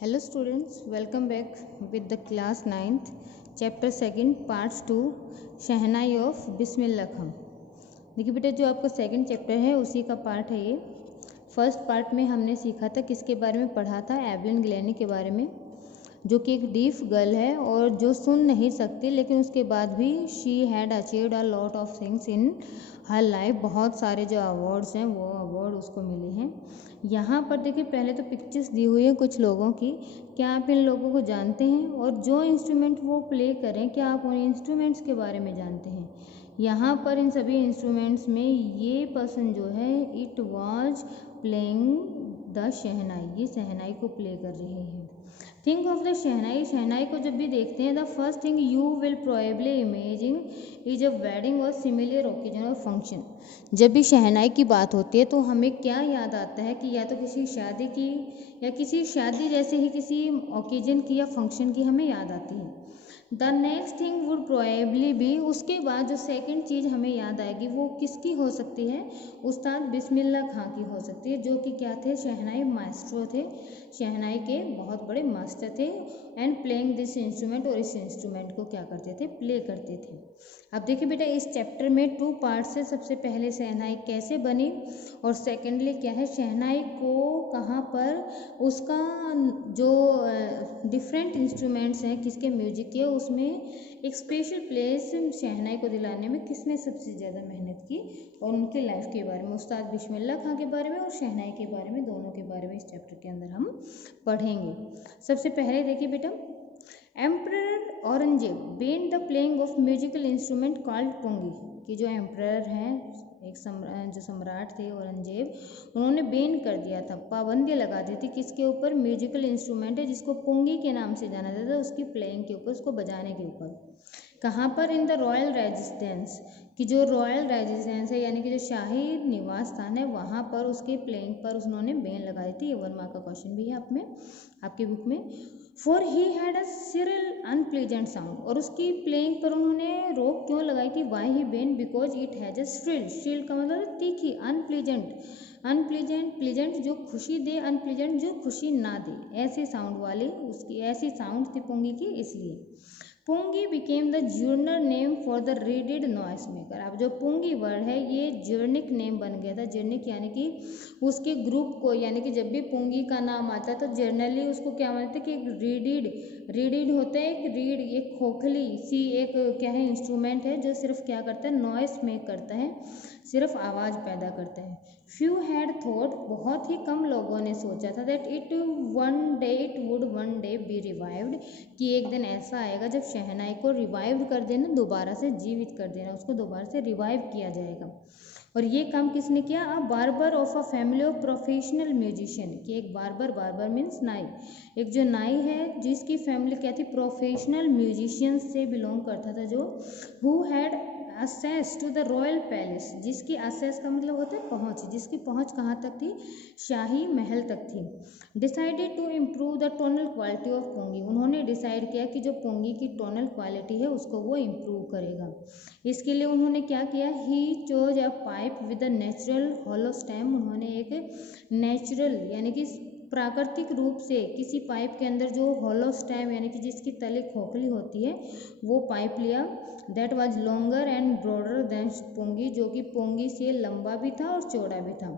Hello students, welcome back with the class 9th, chapter 2nd, parts 2, shehnai of Bismillah Khan. देखिए बेटा, जो आपका सेकंड चैप्टर है उसी का पार्ट है ये। फर्स्ट पार्ट में हमने सीखा था, किसके बारे में पढ़ा था, एवलिन ग्लैनी के बारे में, जो कि एक डीफ गर्ल है और जो सुन नहीं सकती, लेकिन उसके बाद भी she had achieved a lot of things in her life. बहुत सारे जो अवार्ड्स हैं वो अवार्ड उसको मिले हैं। यहाँ पर देखिए, पहले तो पिक्चर्स दी हुई है कुछ लोगों की। क्या आप इन लोगों को जानते हैं? और जो इंस्ट्रूमेंट वो प्ले करें, क्या आप उन इंस्ट्रूमेंट्स के बारे में जानते हैं? यहाँ पर इन सभी इंस्ट्रूमेंट्स में ये पर्सन जो है, इट वाज प्लेइंग द शहनाई, ये शहनाई को प्ले कर रही है। थिंक ऑफ द शहनाई, शहनाई को जब भी देखते हैं, the first thing you will probably imagine is a wedding और सिमिलर ओकेजन और फंक्शन। जब भी शहनाई की बात होती है तो हमें क्या याद आता है कि या तो किसी शादी की या किसी शादी जैसे ही किसी ओकेजन की या फंक्शन की हमें याद आती है। The next thing would probably be, उसके बाद जो सेकंड चीज़ हमें याद आएगी वो किसकी हो सकती है? उस्ताद बिस्मिल्लाह खां की हो सकती है, जो कि क्या थे? शहनाई मास्टर थे, शहनाई के बहुत बड़े मास्टर थे। एंड प्लेइंग दिस इंस्ट्रूमेंट, और इस इंस्ट्रूमेंट को क्या करते थे? प्ले करते थे। अब देखिए बेटा, इस चैप्टर में 2 पार्ट्स है। सबसे पहले शहनाई कैसे बनी, और सेकेंडली क्या है, शहनाई को कहाँ पर उसका जो डिफरेंट इंस्ट्रूमेंट्स हैं किसके म्यूजिक के, उसमें एक स्पेशल प्लेस शहनाई को दिलाने में किसने सबसे ज़्यादा मेहनत की, और उनके लाइफ के बारे में, उस्ताद बिस्मिल्लाह खां के बारे में और शहनाई के बारे में, दोनों के बारे में इस चैप्टर के अंदर हम पढ़ेंगे। सबसे पहले देखिए बेटा, emperor Aurangzeb banned the playing of musical instrument called pungi, कि जो एम्परर हैं, एक जो सम्राट थे औरंगजेब, उन्होंने बैन कर दिया था, पाबंदी लगा दी थी किसके ऊपर? म्यूजिकल इंस्ट्रूमेंट है जिसको पुंगी के नाम से जाना जाता है, उसकी प्लेइंग के ऊपर, उसको बजाने के ऊपर। कहाँ पर? इन द रॉयल रेजिडेंस, कि जो रॉयल रेजिडेंस है यानी कि जो शाही निवास स्थान है, वहाँ पर उसके प्लेइंग पर उन्होंने बैन लगाई थी। ये 1 मार्क का क्वेश्चन भी है आप में, आपके बुक में। For he had a Cyril unpleasant sound, और उसकी प्लेइंग पर उन्होंने रोक क्यों लगाई थी? Why he ban? Because it has a shrill, shrill का मतलब तीखी, अनप्लीजेंट, अनप्लीजेंट, प्लीजेंट जो खुशी दे, अनप्लीजेंट जो खुशी ना दे, ऐसे साउंड वाली उसकी ऐसी साउंड थी पुंगी की, इसलिए pungi became the general name for the reeded noise maker. अब जो पुंगी वर्ड है ये जर्निक नेम बन गया था। जर्निक यानी कि उसके ग्रुप को, यानी कि जब भी पुंगी का नाम आता है तो जर्नली उसको क्या मानते हैं कि एक रीडिड होता है, एक रीड, एक खोखली सी एक क्या है, इंस्ट्रूमेंट है जो सिर्फ क्या करता है? नॉइस मेक करता है, सिर्फ आवाज़ पैदा करता है। फ्यू हैड थॉट, बहुत ही कम लोगों ने सोचा था, that it would one day B revived, कि एक दिन ऐसा आएगा जब शहनाई को रिवाइव कर देना, दोबारा से जीवित कर देना, उसको दोबारा से रिवाइव किया जाएगा। और ये काम किसने किया? अ barber of a family of professional musician, कि एक बार्बर, बार्बर मीन्स नाई, एक जो नाई है जिसकी फैमिली क्या थी? प्रोफेशनल म्यूजिशियन से बिलोंग करता था, जो who had access to the royal palace, जिसकी असेस का मतलब होता है पहुँच, जिसकी पहुँच कहाँ तक थी? शाही महल तक थी। Decided to improve the tonal quality of pungi, उन्होंने डिसाइड किया कि जो पुंगी की टोनल क्वालिटी है उसको वो इम्प्रूव करेगा। इसके लिए उन्होंने क्या किया? He chose a pipe with a natural hollow stem, उन्होंने एक नेचुरल यानी कि प्राकृतिक रूप से किसी पाइप के अंदर जो हॉलो स्टेम यानी कि जिसकी तले खोखली होती है, वो पाइप लिया। That was longer and broader than pungi, जो कि पुंगी से लंबा भी था और चौड़ा भी था।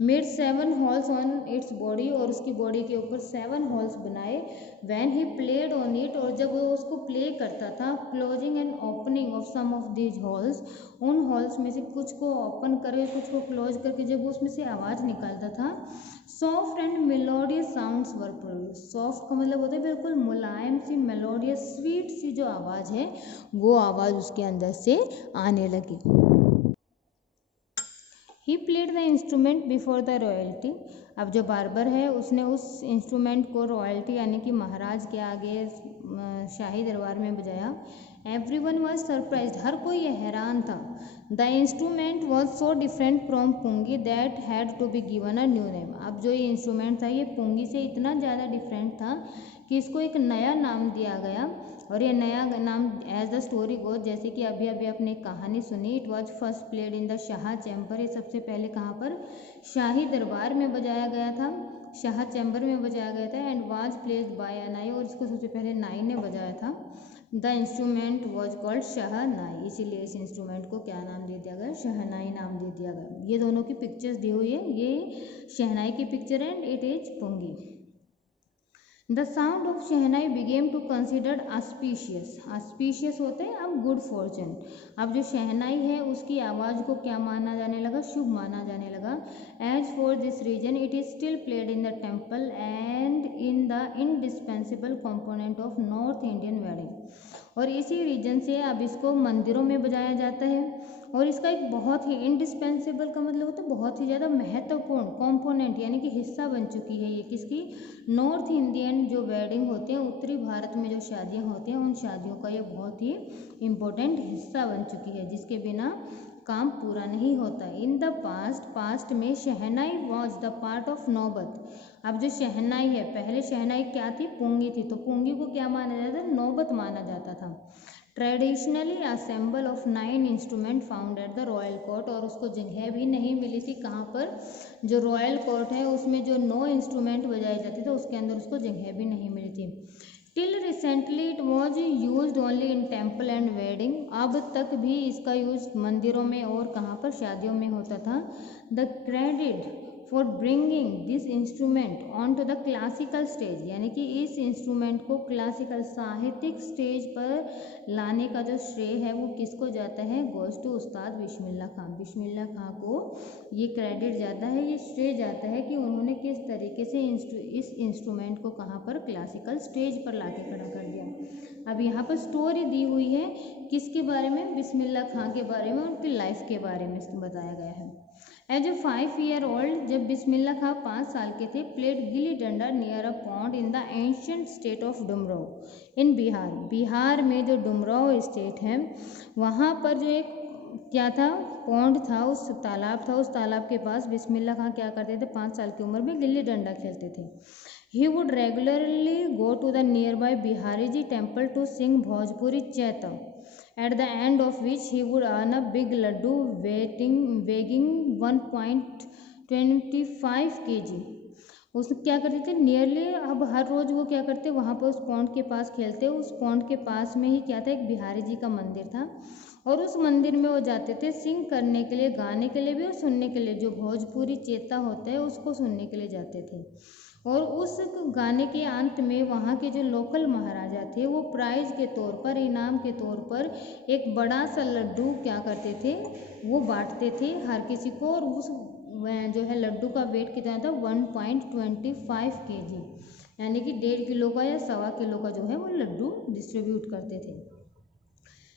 Made 7 holes on its body, और उसकी बॉडी के ऊपर 7 होल्स बनाए। When he played on it, और जब वो उसको प्ले करता था, closing and opening of some of these holes, उन होल्स में से कुछ को ओपन करके कुछ को क्लोज करके जब वो उसमें से आवाज़ निकालता था, soft and melodious sounds were produce. Soft का मतलब होता है बिल्कुल मुलायम सी, मेलोडियस स्वीट सी जो आवाज़ है, वो आवाज़ उसके अंदर से आने लगी। He played the instrument before the royalty, अब जो बार्बर है उसने उस इंस्ट्रूमेंट को रॉयल्टी यानी कि महाराज के आगे शाही दरबार में बजाया। एवरीवन वाज सरप्राइज्ड, हर कोई ये हैरान था। The instrument was so different from pungi that had to be given a new name, अब जो ये इंस्ट्रूमेंट था ये पुंगी से इतना ज़्यादा डिफरेंट था कि इसको एक नया नाम दिया गया। और ये नया नाम एज द स्टोरी गो, जैसे कि अभी अभी आपने कहानी सुनी, it was first played in the Shah chamber, ये सबसे पहले कहाँ पर? शाही दरबार में बजाया गया था। शाह चैम्बर में बजाया गया था एंड वाज प्लेड बाय अ नाई, और इसको सबसे पहले नाई ने बजाया था। द इंस्ट्रूमेंट वॉज कॉल्ड शहनाई, इसीलिए इस इंस्ट्रूमेंट को क्या नाम दे दिया गया, शहनाई नाम दे दिया गया। ये दोनों की पिक्चर्स दी हुई है, ये शहनाई की picture and it is pungi. The sound of shehnai began to considered auspicious, auspicious होते हैं अब गुड फॉर्चून। अब जो शहनाई है उसकी आवाज़ को क्या माना जाने लगा, शुभ माना जाने लगा। As for this reason it is still played in the temple and in the indispensable component of north Indian wedding, और इसी रीजन से अब इसको मंदिरों में बजाया जाता है, और इसका एक बहुत ही इंडिस्पेंसिबल का मतलब होता है बहुत ही ज़्यादा महत्वपूर्ण कंपोनेंट यानी कि हिस्सा बन चुकी है ये किसकी, नॉर्थ इंडियन जो वेडिंग होते हैं, उत्तरी भारत में जो शादियां होती हैं उन शादियों का ये बहुत ही इम्पोर्टेंट हिस्सा बन चुकी है, जिसके बिना काम पूरा नहीं होता। इन द पास्ट में शहनाई वॉज द पार्ट ऑफ नौबत। अब जो शहनाई है, पहले शहनाई क्या थी, पुंगी थी, तो पुंगी को क्या माना जाता था, नौबत माना जाता था। Traditionally assemble of 9 instrument found at the royal court, और उसको जगह भी नहीं मिली थी कहाँ पर, जो रॉयल कोर्ट है उसमें जो 9 इंस्ट्रूमेंट बजाए जाते थे उसके अंदर उसको जगह भी नहीं मिली थी। Till recently it was use only in temple and wedding, अब तक भी इसका यूज मंदिरों में और कहाँ पर, शादियों में होता था। The credit for bringing this instrument on to the classical stage, यानी कि इस इंस्ट्रूमेंट को क्लासिकल साहित्यिक स्टेज पर लाने का जो श्रेय है वो किसको जाता है, गोज टू उस्ताद बिस्मिल्लाह खां। बिस्मिल्लाह खां को ये क्रेडिट जाता है, ये श्रेय जाता है कि उन्होंने किस तरीके से इस इंस्ट्रूमेंट को कहाँ पर, क्लासिकल स्टेज पर लाके खड़ा कर दिया। अब यहाँ पर स्टोरी दी हुई है किसके बारे में, बिस्मिल्लाह खां के बारे में, उनकी लाइफ के बारे में बताया गया है। एज ए 5 ईयर ओल्ड, जब बिस्मिल्लाह खां 5 साल के थे, played gilli danda near a pond in the ancient state of Dumraon in Bihar. Bihar में जो डुमराव स्टेट है वहाँ पर जो एक क्या था, पॉन्ड था, उस तालाब के पास बिस्मिल्लाह खां क्या करते थे, 5 साल की उम्र में गिल्ली डंडा खेलते थे। He would regularly go to the nearby Bihari ji temple to sing Bhojpuri chaita, at the end of which he would earn a big laddu weighing 1.25 kg। उस क्या करते थे, नियरली अब हर रोज़ वो क्या करते, वहाँ पर उस पॉन्ड के पास खेलते, उस पॉन्ड के पास में ही क्या था, एक बिहारी जी का मंदिर था, और उस मंदिर में वो जाते थे सिंग करने के लिए, गाने के लिए भी और सुनने के लिए, जो भोजपुरी चेता होता है उसको सुनने के लिए जाते थे। और उस गाने के अंत में वहाँ के जो लोकल महाराजा थे वो प्राइज के तौर पर, इनाम के तौर पर एक बड़ा सा लड्डू क्या करते थे, वो बांटते थे हर किसी को, और उस जो है लड्डू का वेट कितना था, 1.25 kg, यानी कि 1.5 किलो का या 1.25 किलो का जो है वो लड्डू डिस्ट्रीब्यूट करते थे।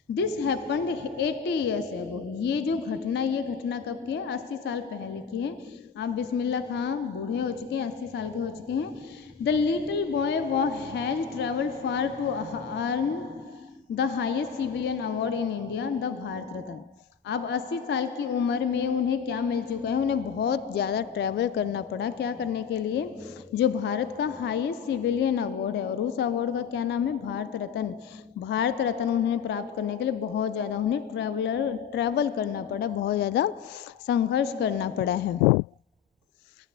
दिस हैपन्ड 80 ईयर्स एगो, ये घटना कब की है, 80 साल पहले की है। आप बिस्मिल्लाह खां बूढ़े हो चुके हैं, 80 साल के हो चुके हैं। The little boy has travelled far to earn the highest civilian award in India, the Bharat Ratna. अब 80 साल की उम्र में उन्हें क्या मिल चुका है, उन्हें बहुत ज़्यादा ट्रैवल करना पड़ा क्या करने के लिए, जो भारत का हाईएस्ट सिविलियन अवार्ड है, और उस अवार्ड का क्या नाम है, भारत रत्न। भारत रत्न उन्हें प्राप्त करने के लिए बहुत ज़्यादा उन्हें ट्रैवल करना पड़ा, बहुत ज़्यादा संघर्ष करना पड़ा है।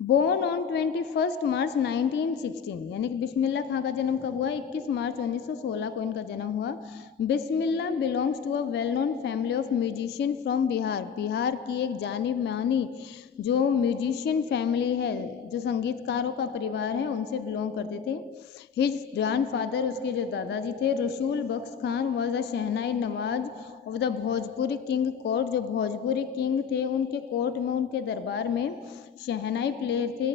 बोर्न ऑन 21 मार्च 1916, यानी कि बिस्मिल्लाह खां का जन्म कब हुआ, 21 मार्च 1916 को इनका जन्म हुआ। Bismillah belongs to a well known family of musician from Bihar, Bihar की एक जानी मानी जो म्यूजिशियन फैमिली है, जो संगीतकारों का परिवार है, उनसे बिलोंग करते थे। हिज ग्रैंडफादर, उसके जो दादाजी थे, Rasool Bakhsh Khan was the shehnai nawaz of the Bhojpuri king court, जो भोजपुरी किंग थे उनके कोर्ट में, उनके दरबार में शहनाई प्लेयर थे।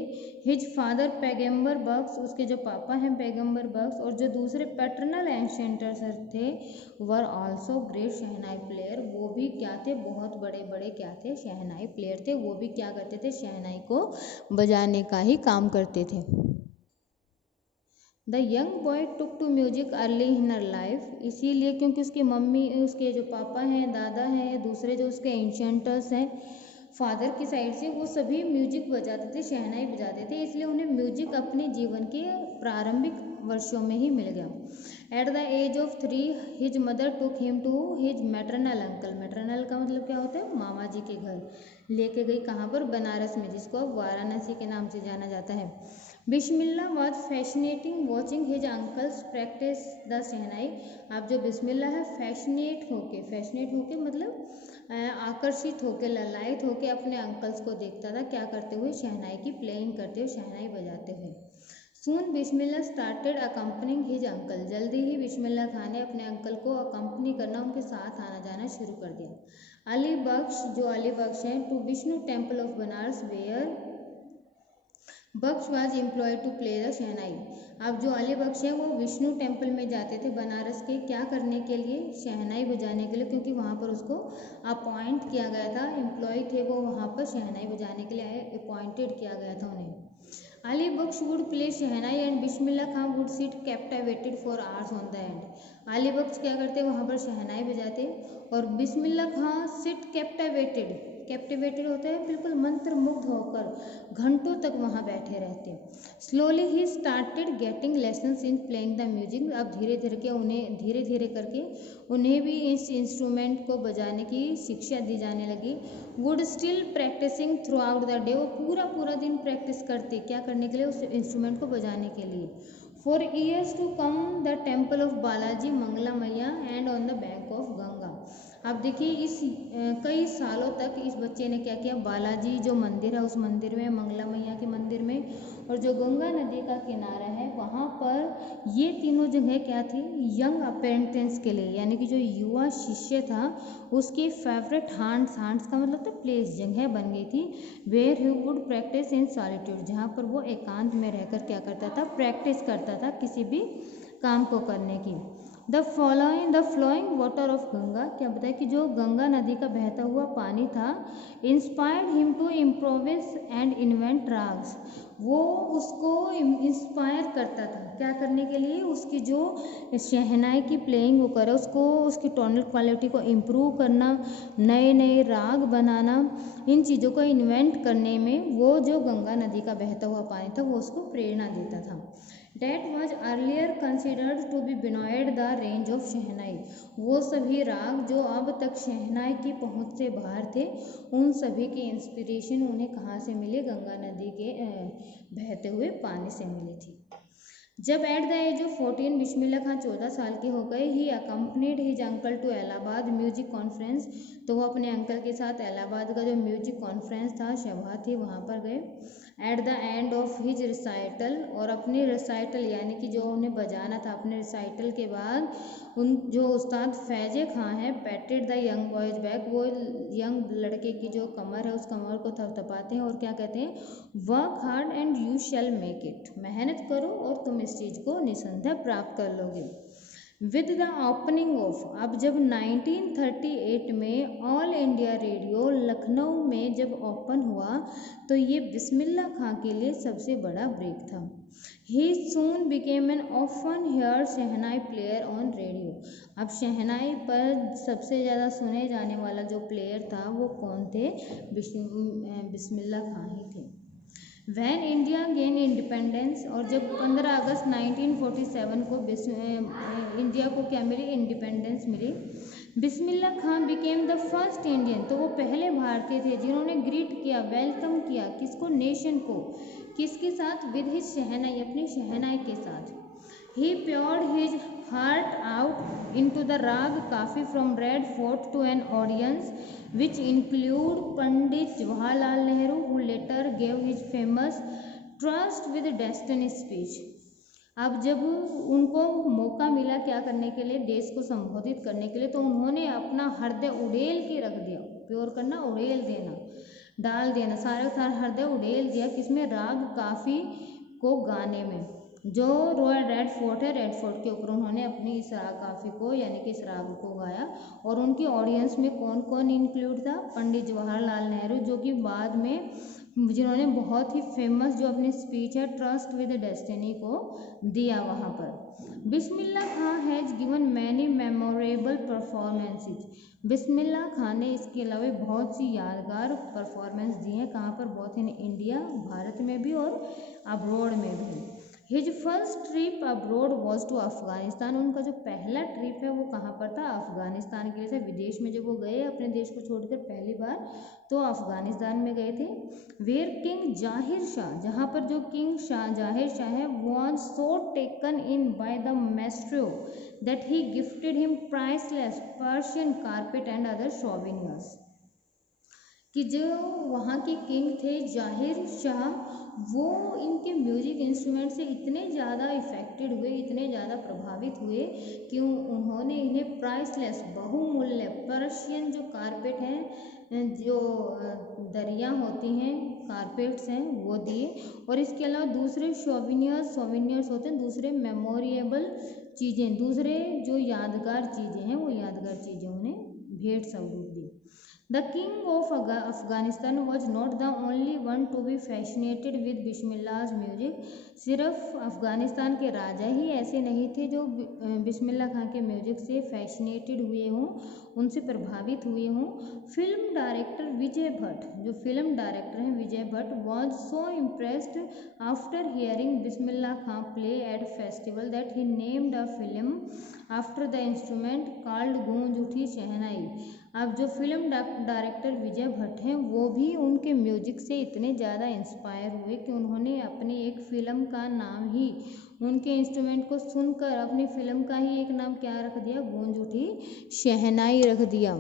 हिज फादर पैगम्बर बख्श, उसके जो पापा हैं पैगम्बर बख्श, और जो दूसरे पैटर्नल एंसेंटर थे were also great shehnai player, वो भी क्या थे, बहुत बड़े बड़े क्या थे, शहनाई प्लेयर थे, वो भी क्या करते थे, शहनाई को बजाने का ही काम करते थे। The young boy took to music early in her life, इसीलिए क्योंकि उसकी मम्मी, उसके जो पापा हैं, दादा हैं, या दूसरे जो उसके एंशेंटर्स हैं फादर की साइड से, वो सभी म्यूजिक बजाते थे, शहनाई बजाते थे, इसलिए उन्हें म्यूजिक अपने जीवन के प्रारंभिक वर्षों में ही मिल गया। At the age of 3 his mother took him to his maternal uncle, maternal का मतलब क्या होता है, मामा जी के घर लेके गई, कहाँ पर, बनारस में, जिसको अब वाराणसी के नाम से जाना जाता है। Bismillah was fascinating watching his uncles practice the shehnai. अब जो बिस्मिल्लाह है फैसिनेट होके मतलब आकर्षित होके, ललायत होके अपने अंकल्स को देखता था क्या करते हुए, शहनाई की प्लेइंग करते हुए, शहनाई बजाते हुए। सून बिस्मिल्लाह स्टार्टेड अकम्पनिंग हिज अंकल, जल्दी ही बिस्मिल्लाह खान ने अपने अंकल को अकम्पनी करना, उनके साथ आना जाना शुरू कर दिया। अली बख्श, जो अली बख्श हैं, to Vishnu temple of Banaras where Bakhsh was employed to play the shehnai. अब जो अली बख्श है वो विष्णु टेम्पल में जाते थे बनारस के, क्या करने के लिए, शहनाई बजाने के लिए, क्योंकि वहाँ पर उसको अपॉइंट किया गया था, एम्प्लॉय थे वो वहाँ पर शहनाई बजाने के लिए अपॉइंटेड किया गया था उन्हें। Ali Bakhsh would play shehnai and Bismillah Khan would sit captivated for hours on the end. Ali Bakhsh क्या करते वहाँ पर शहनाई बजाते और बिस्मिल्लाह खान सिट कैप्टिवेटेड होते हैं बिल्कुल मंत्रमुग्ध होकर घंटों तक वहाँ बैठे रहते। Slowly he started getting lessons in playing the music. अब धीरे धीरे करके उन्हें भी इस इंस्ट्रूमेंट को बजाने की शिक्षा दी जाने लगी। Would still practicing throughout the day, वो पूरा दिन प्रैक्टिस करते, क्या करने के लिए, उस इंस्ट्रूमेंट को बजाने के लिए। For years to come the temple of Balaji Mangala Maiya and on the bank of Ganga. अब देखिए इस कई सालों तक इस बच्चे ने क्या किया, बालाजी जो मंदिर है उस मंदिर में, मंगला मैया के मंदिर में, और जो गंगा नदी का किनारा है वहाँ पर, ये तीनों जगह क्या थी, यंग अप्रेंटिस के लिए, यानी कि जो युवा शिष्य था उसके फेवरेट हांट्स का मतलब तो प्लेस, जगह बन गई थी। Where he would practice in solitude, जहाँ पर वो एकांत में रहकर क्या करता था, प्रैक्टिस करता था किसी भी काम को करने की। The flowing water of Ganga, क्या बताया कि जो गंगा नदी का बहता हुआ पानी था, inspired him to improvise and invent ragas, वो उसको इंस्पायर करता था क्या करने के लिए, उसकी जो शहनाई की प्लेइंग वो करे, उसको उसकी टोनल क्वालिटी को इम्प्रूव करना, नए नए राग बनाना, इन चीज़ों को इन्वेंट करने में वो जो गंगा नदी का बहता हुआ पानी था वो उसको प्रेरणा देता था। That was earlier considered to be beyond the range of शहनाई, वो सभी राग जो अब तक शहनाई की पहुँच से बाहर थे, उन सभी की इंस्पिरेशन उन्हें कहाँ से मिली, गंगा नदी के बहते हुए पानी से मिली थी। जब at the age of 14 Bismillah Khan 14 साल के हो गए, he accompanied his uncle to Allahabad music conference, तो वो अपने अंकल के साथ इलाहाबाद का जो म्यूजिक कॉन्फ्रेंस था, सभा थी, वहाँ पर गए। At the end of his recital, और अपने रिसाइटल यानी कि जो उन्हें बजाना था, अपने रिसाइटल के बाद उन जो उस्ताद फैजे खां हैं, पैटेड द यंग बॉयज बैक, वो यंग लड़के की जो कमर है उस कमर को थपथपाते हैं और क्या कहते हैं, work hard and you shall make it, मेहनत करो और तुम इस चीज़ को निसंदेह प्राप्त कर लोगे। विद द ओपनिंग ऑफ, अब जब 1938 में ऑल इंडिया रेडियो लखनऊ में जब ओपन हुआ तो ये बिस्मिल्लाह खां के लिए सबसे बड़ा ब्रेक था। He soon became an often heard shehnai player on radio, अब शहनाई पर सबसे ज़्यादा सुने जाने वाला जो प्लेयर था वो कौन थे, बिस्मिल्लाह खां ही थे। वैन इंडिया गेन इंडिपेंडेंस, और जब 15 अगस्त 1947 को इंडिया को क्या मिली, इंडिपेंडेंस मिली, Bismillah Khan became the first Indian, तो वो पहले भारतीय थे जिन्होंने ग्रीट किया, वेलकम किया, किसको, नेशन को, किसके साथ, विद हिज शहनाई, अपनी शहनाई के साथ। He poured his heart out into the raga Kafi from Red Fort to an audience which include Pandit Jawaharlal Nehru, who later gave his famous Trust with Destiny speech। अब जब उनको मौका मिला क्या करने के लिए, देश को संबोधित करने के लिए, तो उन्होंने अपना हृदय उड़ेल के रख दिया, प्योर करना, उड़ेल देना, डाल देना, सारा हृदय उड़ेल दिया, किसमें, राग काफ़ी को गाने में। जो रॉयल रेड फोर्ट है, रेड फोर्ट के ऊपर उन्होंने अपनी इस राग काफ़ी को यानी कि इस राग को गाया, और उनकी ऑडियंस में कौन कौन इंक्लूड था, पंडित जवाहरलाल नेहरू, जो कि बाद में जिन्होंने बहुत ही फेमस जो अपनी स्पीच है ट्रस्ट विद डेस्टिनी को दिया वहाँ पर। Bismillah Khan has given many memorable performances, Bismillah Khan ने इसके अलावा बहुत सी यादगार परफॉर्मेंस दी हैं, कहाँ पर, बहुत इन इंडिया, भारत में भी और अब्रॉड में भी। His first trip abroad was to Afghanistan, उनका जो पहला ट्रिप है वो कहाँ पर था, अफगानिस्तान के लिए था, विदेश में जब वो गए अपने देश को छोड़कर पहली बार तो अफगानिस्तान में गए थे। वेयर किंग जाहिर शाह, जहाँ पर जो किंग शाह जाहिर शाह है, was so taken in by the maestro that he gifted him priceless Persian carpet and other souvenirs. कि जो वहाँ के किंग थे जाहिर शाह, वो इनके म्यूजिक इंस्ट्रूमेंट से इतने ज़्यादा इफेक्टेड हुए, इतने ज़्यादा प्रभावित हुए कि उन्होंने इन्हें प्राइसलेस बहुमूल्य पर्शियन जो कारपेट हैं, जो दरिया होती हैं, कारपेट्स हैं, वो दिए। और इसके अलावा दूसरे सोविनियर्स होते हैं, दूसरे मेमोरिएबल चीज़ें, दूसरे जो यादगार चीज़ें हैं, वो यादगार चीज़ें उन्हें भेंट स्वरूप दी। The king of Afghanistan was not the only one to be fascinated with बिस्मिल्लाह's music। सिर्फ अफ़गानिस्तान के राजा ही ऐसे नहीं थे जो बिस्मिल्लाह खां के म्यूजिक से फैसिनेटेड हुए हों, उनसे प्रभावित हुए हों। फिल्म डायरेक्टर विजय भट्ट, जो फिल्म डायरेक्टर हैं Vijay Bhatt, was so impressed after hearing Bismillah Khan play at festival that he named a film after the instrument called Goonj Uthi शहनाई। अब जो फिल्म डायरेक्टर विजय भट्ट हैं, वो भी उनके म्यूजिक से इतने ज़्यादा इंस्पायर हुए कि उन्होंने अपनी एक फ़िल्म का नाम ही, उनके इंस्ट्रूमेंट को सुनकर अपनी फ़िल्म का ही एक नाम क्या रख दिया, गूंज उठी शहनाई रख दिया।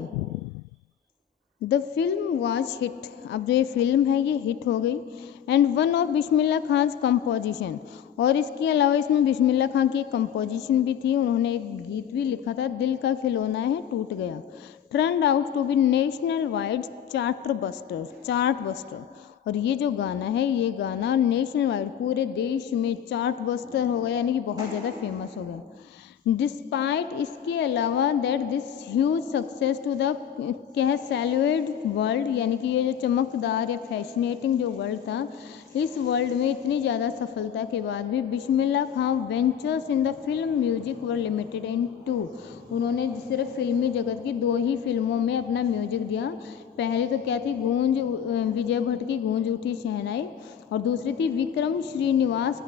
द फिल्म वॉज हिट, अब जो ये फिल्म है ये हिट हो गई। And one of Bismillah Khan composition, और इसके अलावा इसमें बिस्मिल्लाह खान की एक कंपोजिशन भी थी, उन्होंने एक गीत भी लिखा था, दिल का खिलौना है टूट गया। Turn out to be national wide chartbuster. और ये जो गाना है, ये गाना नेशनल वाइड पूरे देश में चार्ट बस्टर हो गया, यानी कि बहुत ज़्यादा फेमस हो गया। डिस्पाइट इसके अलावा that this huge success to the क्या सैल्यूड वर्ल्ड, यानी कि ये जो चमकदार या फैसिनेटिंग जो वर्ल्ड था, इस वर्ल्ड में इतनी ज़्यादा सफलता के बाद भी Bismillah Khan ventures in the film music were limited in 2। उन्होंने सिर्फ फिल्मी जगत की 2 ही फिल्मों में अपना म्यूजिक दिया। पहले तो क्या थी, गूंज विजय भट्ट की गूंज उठी शहनाई, और दूसरी थी विक्रम श्रीनिवास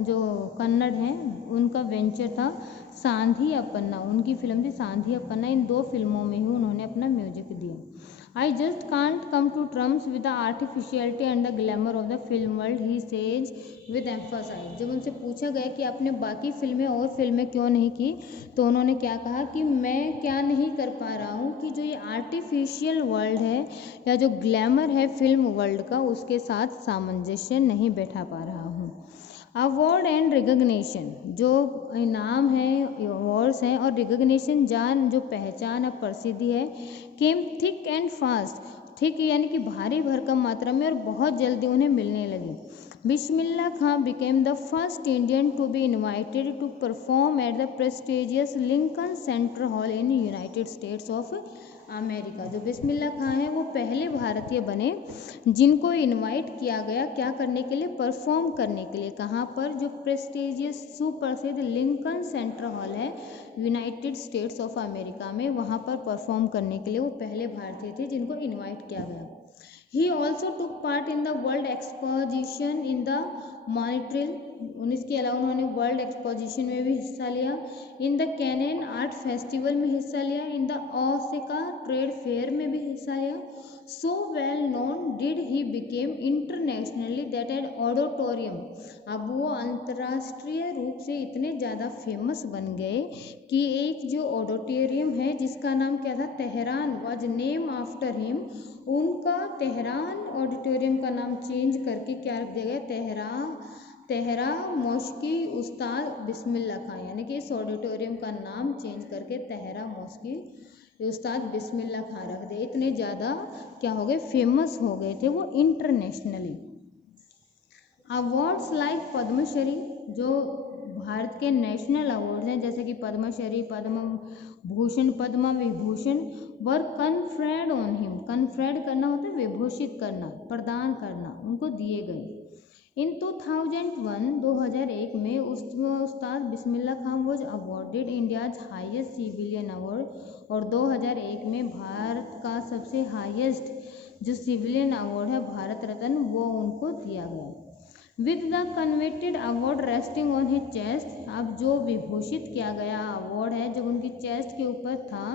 जो कन्नड़ हैं, उनका वेंचर था सांधी अपन्ना, उनकी फिल्म थी सांधी अपन्ना। इन 2 फिल्मों में ही उन्होंने अपना म्यूजिक दिया। I just can't come to terms with the artificiality and the glamour of the film world, he says with emphasise. जब उनसे पूछा गया कि आपने बाकी फिल्में और फिल्में क्यों नहीं की, तो उन्होंने क्या कहा कि मैं क्या नहीं कर पा रहा हूँ कि जो ये आर्टिफिशियल वर्ल्ड है या जो ग्लैमर है फिल्म वर्ल्ड का, उसके साथ सामंजस्य नहीं बैठा पा रहा हूँ। अवार्ड एंड रिकग्निशन, जो इनाम है, अवार्ड्स हैं और रिकग्निशन, जो पहचान और प्रसिद्धि है, केम थिक एंड फास्ट, थिक यानी कि भारी भरकम मात्रा में और बहुत जल्दी उन्हें मिलने लगी। Bismillah Khan became the first Indian to be invited to perform at the prestigious Lincoln Center hall in United States of America. जो बिस्मिल्लाह खां हैं, वो पहले भारतीय बने जिनको इनवाइट किया गया क्या करने के लिए, परफॉर्म करने के लिए। कहाँ पर, जो प्रेस्टिजियस सुप्रसिद्ध लिंकन सेंटर हॉल है यूनाइटेड स्टेट्स ऑफ अमेरिका में, वहाँ पर परफॉर्म करने के लिए वो पहले भारतीय थे जिनको इनवाइट किया गया। He also took part in the World Exposition in the Montreal। इसके अलावा उन्होंने वर्ल्ड एक्सपोजिशन में भी हिस्सा लिया, in the Cannes art festival में हिस्सा लिया, in the Osaka trade fair में भी हिस्सा लिया। So well known did he became internationally that at auditorium, अब वो अंतर्राष्ट्रीय रूप से इतने ज़्यादा फेमस बन गए कि एक जो ऑडिटोरियम है जिसका नाम क्या था, Tehran, was name after him. उनका तेहरान ऑडिटोरियम का नाम चेंज करके क्या रख दिया गया, तेहरा मॉस्की उस्ताद बिस्मिल्लाह खां, यानी कि इस ऑडिटोरियम का नाम चेंज करके तेहरा मॉस्की उस्ताद बिस्मिल्लाह खां रख दिया। इतने ज़्यादा क्या हो गए, फेमस हो गए थे वो इंटरनेशनली। अवार्ड्स लाइक पद्मश्री, जो भारत के नेशनल अवार्ड्स हैं, जैसे कि पद्मश्री, पद्म भूषण, पद्म विभूषण, वर कन्फर्ड ऑन हिम, कन्फर्ड करना होता है विभूषित करना, प्रदान करना, उनको दिए गए। इन 2001 में Ustad Bismillah Khan was awarded India's highest civilian award, और 2001 में भारत का सबसे हाईएस्ट जो सिविलियन अवार्ड है भारत रत्न, वो उनको दिया गया। With the coveted award resting on his chest. अब जो विभूषित किया गया अवार्ड है जब उनकी चेस्ट के ऊपर था,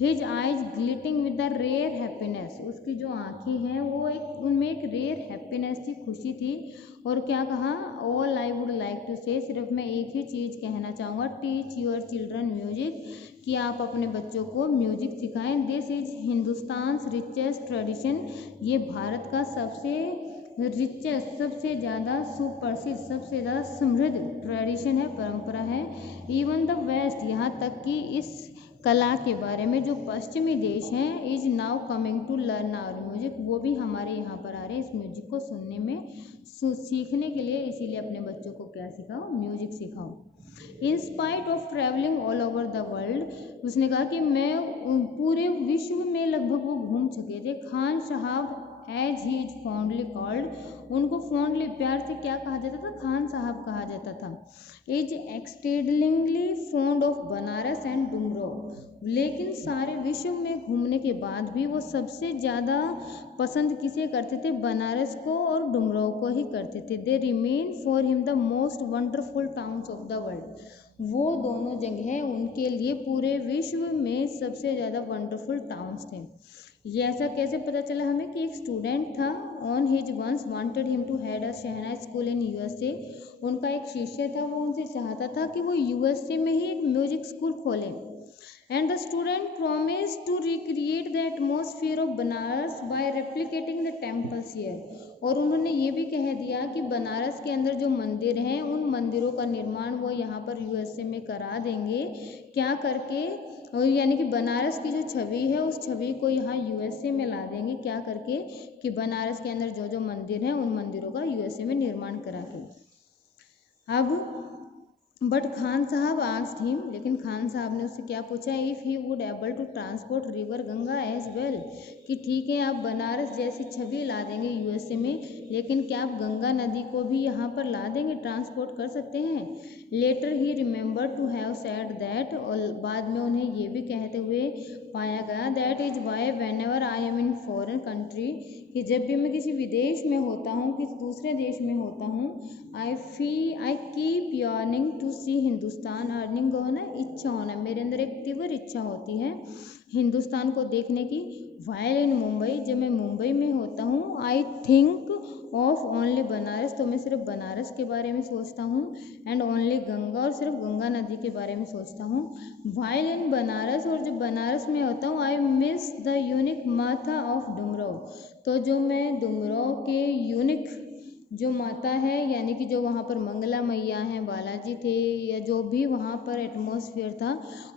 his eyes glittering with the rare happiness, उसकी जो आँखें हैं वो एक उनमें एक रेयर हैप्पीनेस थी, खुशी थी। और क्या कहा, all I would like to say, सिर्फ मैं एक ही चीज़ कहना चाहूँगा, टीच योर चिल्ड्रन म्यूजिक, कि आप अपने बच्चों को म्यूजिक सिखाएं। दिस इज हिंदुस्तान्स रिचेस्ट ट्रेडिशन, ये भारत का सबसे रिचेस्ट, सबसे ज़्यादा सुप्रसिद्ध, सबसे ज़्यादा समृद्ध ट्रेडिशन है, परंपरा है। इवन द वेस्ट, यहाँ तक कि इस कला के बारे में जो पश्चिमी देश हैं, is now coming to learn our music, वो भी हमारे यहाँ पर आ रहे हैं इस म्यूजिक को सुनने में, सीखने के लिए। इसीलिए अपने बच्चों को क्या सिखाओ, म्यूजिक सिखाओ। इन spite of travelling all over the world, उसने कहा कि मैं पूरे विश्व में लगभग वो घूम चुके थे। Khan Sahab as he is fondly called, उनको फॉन्डली प्यार से क्या कहा जाता था, खान साहब कहा जाता था। Is exceedingly fond of Banaras and Dumraon, लेकिन सारे विश्व में घूमने के बाद भी वो सबसे ज़्यादा पसंद किसे करते थे, बनारस को और डुमराव को ही करते थे। They remain for him the most wonderful towns of the world, वो दोनों जगह उनके लिए पूरे विश्व में सबसे ज़्यादा वंडरफुल टाउन्स थे। ये ऐसा कैसे पता चला हमें कि एक स्टूडेंट था, on his once wanted him to head a shehnai school in USA, उनका एक शिष्य था, वो उनसे चाहता था कि वो यूएसए में ही एक म्यूजिक स्कूल खोलें। And the student promise to recreate the atmosphere of Banaras by replicating the temples here, और उन्होंने ये भी कह दिया कि बनारस के अंदर जो मंदिर हैं उन मंदिरों का निर्माण वो यहाँ पर यूएसए में करा देंगे, क्या करके, यानी कि बनारस की जो छवि है उस छवि को यहाँ यूएसए में ला देंगे, क्या करके कि बनारस के अंदर जो जो मंदिर हैं उन मंदिरों का यूएसए में निर्माण करा के। अब बट खान साहब आस्क्ड हिम, लेकिन खान साहब ने उससे क्या पूछा, if he would able to transport river Ganga as well, कि ठीक है आप बनारस जैसी छवि ला देंगे यूएसए में, लेकिन क्या आप गंगा नदी को भी यहाँ पर ला देंगे, ट्रांसपोर्ट कर सकते हैं। Later he remember to have said that, और बाद में उन्हें ये भी कहते हुए पाया गया, that is why when ever I am in foreign country, कि जब भी मैं किसी विदेश में होता हूँ, किसी दूसरे देश में होता हूँ, I keep yearning to see Hindustan, yearning होना, इच्छा होना, मेरे अंदर एक तीव्र इच्छा होती है हिंदुस्तान को देखने की। वाइल इन मुंबई, जब मैं मुंबई में होता हूँ, I think of only Banaras, तो मैं सिर्फ बनारस के बारे में सोचता हूँ, एंड ओनली गंगा, और सिर्फ गंगा नदी के बारे में सोचता हूँ। वाइल इन बनारस, और जब बनारस में होता हूँ, आई मिस द यूनिक माथा ऑफ डुमराव, तो जो मैं डुमराव के यूनिक जो माता है, यानी कि जो वहाँ पर मंगला मैया हैं, बालाजी थे, या जो भी वहाँ पर एटमॉस्फेयर था,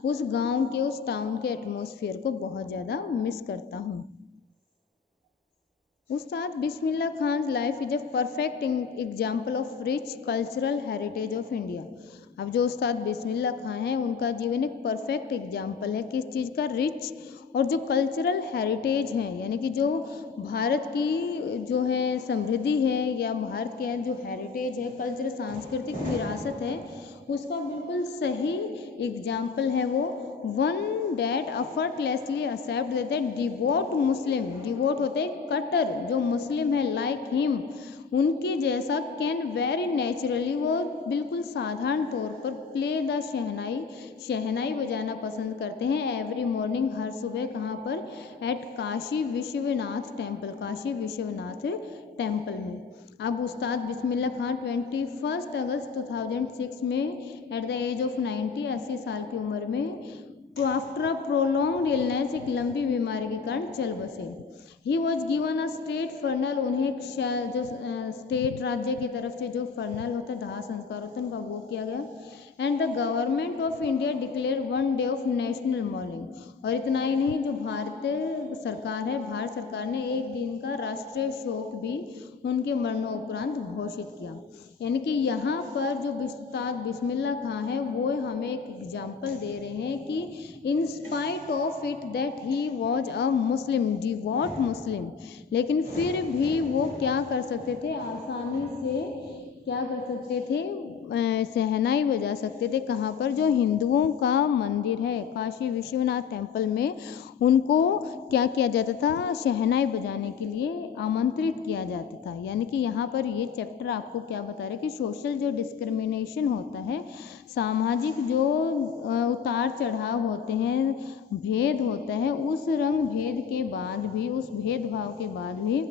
उस गांव के, उस टाउन के एटमॉस्फेयर को बहुत ज़्यादा मिस करता हूँ। Ustad Bismillah Khan life is a perfect example of rich cultural heritage of India. अब जो उस्ताद बिस्मिल्लाह खान हैं उनका जीवन एक परफेक्ट एग्जाम्पल है किस चीज़ का, रिच और जो कल्चरल हेरिटेज है, यानी कि जो भारत की जो है समृद्धि है, या भारत के जो हेरिटेज है, कल्चर सांस्कृतिक विरासत है, उसका बिल्कुल सही एग्जाम्पल है वो। One that effortlessly accept that devout Muslim, devout होते हैं कट्टर जो मुस्लिम है, लाइक हिम, उनके जैसा, कैन वेरी नेचुरली, वो बिल्कुल साधारण तौर पर प्ले द शहनाई, शहनाई बजाना पसंद करते हैं, एवरी मॉर्निंग, हर सुबह, कहाँ पर, at Kashi Vishwanath temple, Kashi Vishwanath temple में। अब उस्ताद बिस्मिल्लाह खान 21 अगस्त 2006 में एट द एज ऑफ 90, 80 साल की उम्र में, तो आफ्टर अ प्रोलॉन्ग्ड इलनेस, एक लंबी बीमारी के कारण चल बसे। He was given a state funeral, उन्हें जो स्टेट राज्य की तरफ से जो फर्नल होता है, दाह संस्कार होता है, उनका वो किया गया। And the government of India declare 1 day of national morning, और इतना ही नहीं, जो भारतीय सरकार है, भारत सरकार ने एक दिन का राष्ट्रीय शोक भी उनके मरणोपरांत घोषित किया। यानी कि यहाँ पर जो उस्ताद बिस्मिल्लाह खान है वो हमें एक एग्जाम्पल दे रहे हैं कि in spite of it that he was a Muslim, devout Muslim, लेकिन फिर भी वो क्या कर सकते थे, आसानी से क्या कर सकते थे, शहनाई बजा सकते थे। कहाँ पर? जो हिंदुओं का मंदिर है काशी विश्वनाथ टेम्पल में, उनको क्या किया जाता था? शहनाई बजाने के लिए आमंत्रित किया जाता था। यानी कि यहाँ पर ये चैप्टर आपको क्या बता रहा है कि सोशल जो डिस्क्रिमिनेशन होता है, सामाजिक जो उतार चढ़ाव होते हैं, भेद होता है, उस रंग भेद के बाद भी, उस भेदभाव के बाद भी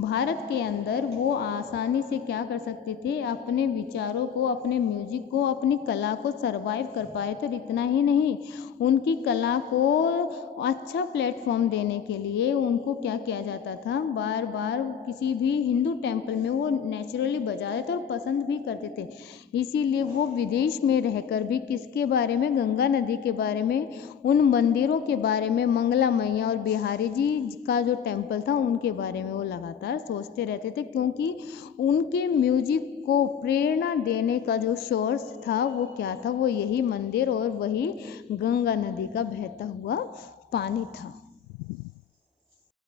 भारत के अंदर वो आसानी से क्या कर सकते थे? अपने विचारों को, अपने म्यूजिक को, अपनी कला को सरवाइव कर पाए। तो इतना ही नहीं, उनकी कला को अच्छा प्लेटफॉर्म देने के लिए उनको क्या किया जाता था? बार बार किसी भी हिंदू टेम्पल में वो नेचुरली बजाते थे और पसंद भी करते थे। इसीलिए वो विदेश में रहकर भी किसके बारे में? गंगा नदी के बारे में, उन मंदिरों के बारे में, मंगला मैया और बिहारी जी का जो टेम्पल था उनके बारे में वो लगातार सोचते रहते थे, क्योंकि उनके म्यूजिक को प्रेरणा देने का जो सोर्स था वो क्या था? वो यही मंदिर और वही गंगा नदी का बहता हुआ पानी था।